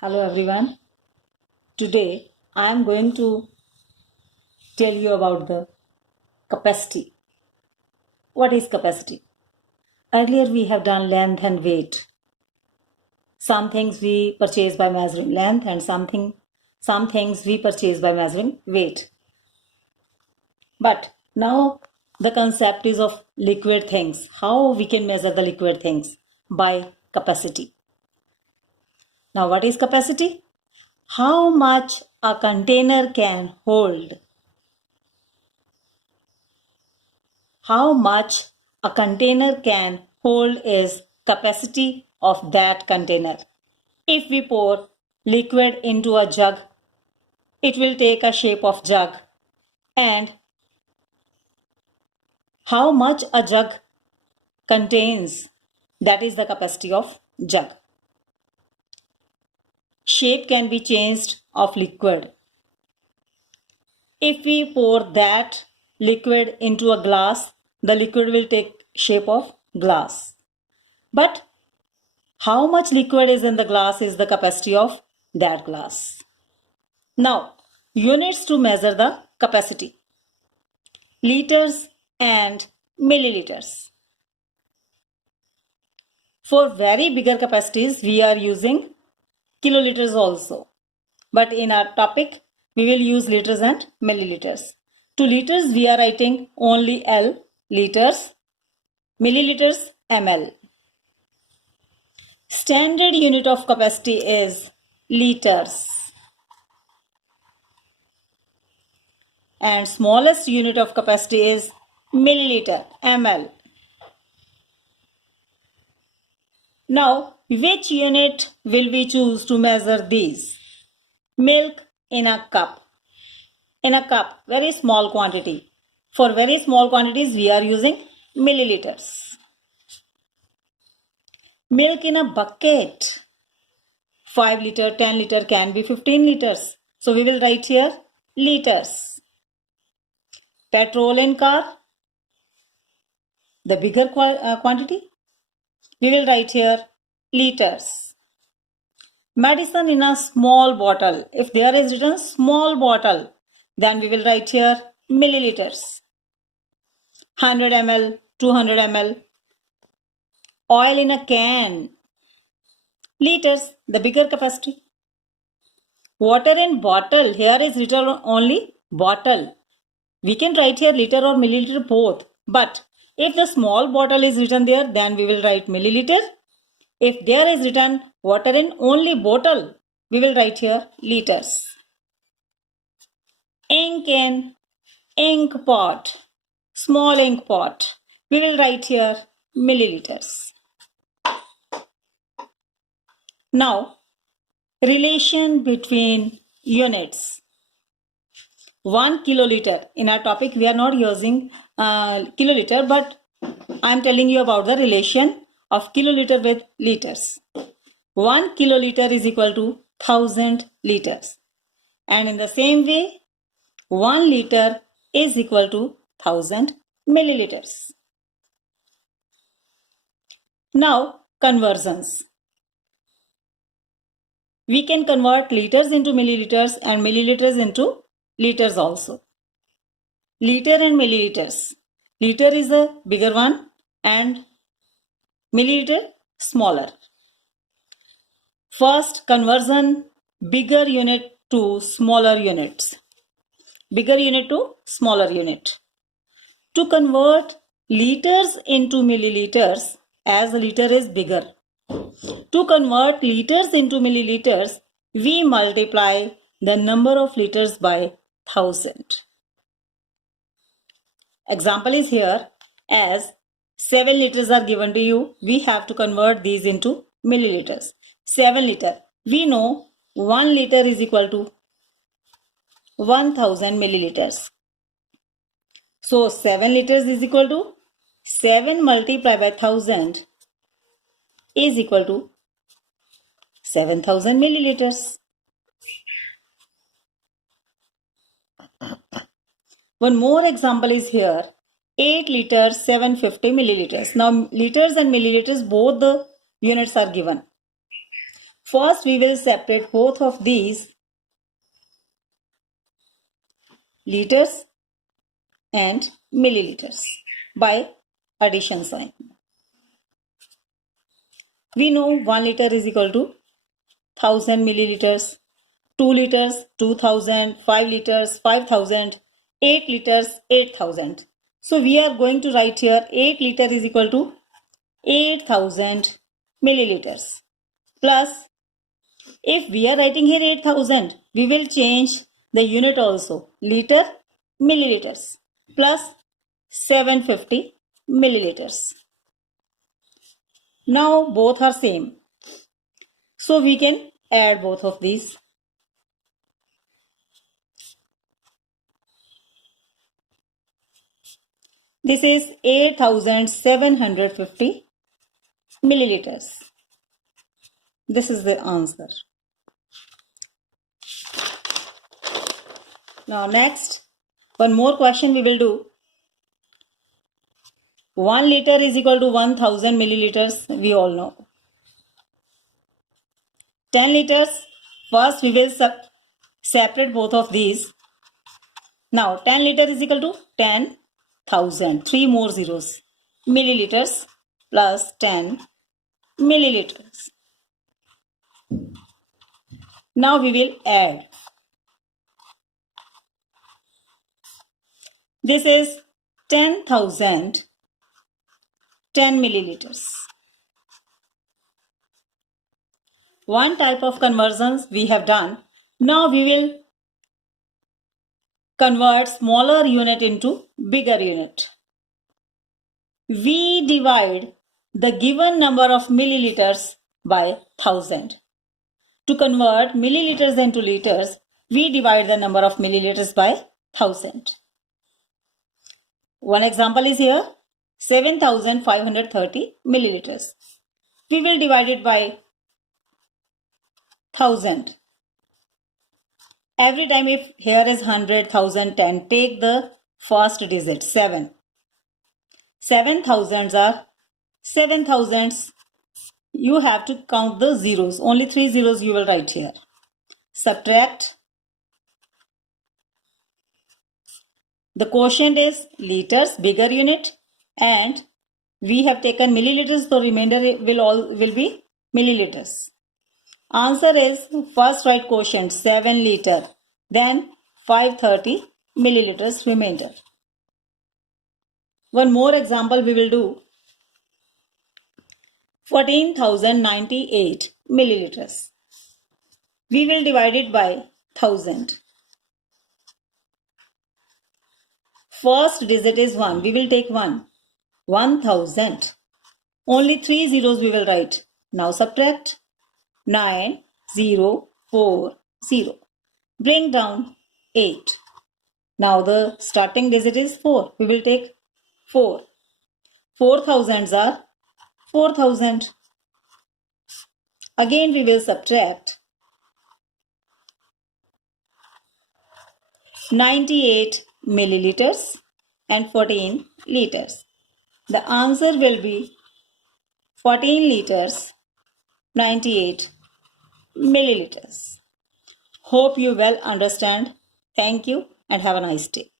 Hello everyone. Today I am going to tell you about the capacity. What is capacity? Earlier we have done length and weight. Some things we purchase by measuring length and some things we purchase by measuring weight. But now the concept is of liquid things. How we can measure the liquid things? By capacity. Now what is capacity? How much a container can hold. How much a container can hold is capacity of that container. If we pour liquid into a jug, it will take a shape of jug. And how much a jug contains, that is the capacity of jug. Shape can be changed of liquid. If we pour that liquid into a glass, the liquid will take shape of glass. But how much liquid is in the glass is the capacity of that glass. Now, units to measure the capacity. Liters and milliliters. For very bigger capacities, we are using kiloliters also. But in our topic, we will use liters and milliliters. To liters, we are writing only L, liters, milliliters, ml. Standard unit of capacity is liters. And smallest unit of capacity is milliliter, ml. Now, which unit will we choose to measure these? Milk in a cup. In a cup, very small quantity. For very small quantities, we are using milliliters. Milk in a bucket. 5 liter, 10 liter can be 15 liters. So we will write here liters. Petrol in car. The bigger quantity. We will write here liters. Medicine in a small bottle. If there is written small bottle, then we will write here milliliters. 100 ml, 200 ml. Oil in a can. Liters, the bigger capacity. Water in bottle. Here is written only bottle. We can write here liter or milliliter both. But if the small bottle is written there, then we will write milliliter. If there is written water in only bottle, we will write here liters. Ink in ink pot, small ink pot, we will write here milliliters. Now, relation between units. 1 kiloliter. In our topic, we are not using kiloliter, but I am telling you about the relation of kiloliter with liters. 1 kiloliter is equal to 1000 liters. And in the same way, 1 liter is equal to 1000 milliliters. Now, conversions. We can convert liters into milliliters and milliliters into liters also. Liter and milliliters. Liter is a bigger one and milliliter smaller. First conversion, bigger unit to smaller units. Bigger unit to smaller unit. To convert liters into milliliters, as a liter is bigger. To convert liters into milliliters, we multiply the number of liters by 1000. Example is here, as 7 liters are given to you, we have to convert these into milliliters. 7 liter. We know 1 liter is equal to 1000 milliliters. So 7 liters is equal to 7 multiplied by 1000 is equal to 7000 milliliters. One more example is here. 8 liters, 750 milliliters. Now liters and milliliters, both the units are given. First, we will separate both of these liters and milliliters by addition sign. We know 1 liter is equal to 1000 milliliters, 2 liters 2000, 5 liters 5000, 8 liters 8000. So we are going to write here 8 liter is equal to 8000 milliliters plus, if we are writing here 8000, we will change the unit also, liter milliliters plus 750 milliliters. Now both are same, so we can add both of these. This is 8750 milliliters. This is the answer. Now next, one more question we will do. 1 liter is equal to 1000 milliliters, we all know. 10 liters, first we will separate both of these. Now 10 liter is equal to 10,000, 3 more zeros, milliliters plus 10 milliliters. Now we will add. This is 10,000, 10 milliliters. One type of conversions we have done. Now we will convert smaller unit into bigger unit. We divide the given number of milliliters by 1000. To convert milliliters into liters, we divide the number of milliliters by 1000. One example is here, 7530 milliliters. We will divide it by 1000. Every time if here is 100, 1000, 10, take the first digit 7. 7,000s are 7,000s. You have to count the zeros. Only 3 zeros you will write here. Subtract. The quotient is liters, bigger unit, and we have taken milliliters, so remainder will be milliliters. Answer is, first write quotient 7 liter, then 530 milliliters remainder. One more example we will do. 14,098 milliliters. We will divide it by 1000. First digit is 1. We will take 1. 1000. Only 3 zeros we will write. Now subtract. 9040. Bring down 8. Now the starting digit is 4. We will take 4. 4,000s are 4,000. Again we will subtract. 98 milliliters and 14 liters. The answer will be 14 liters, 98 milliliters. Hope you well understand. Thank you and have a nice day.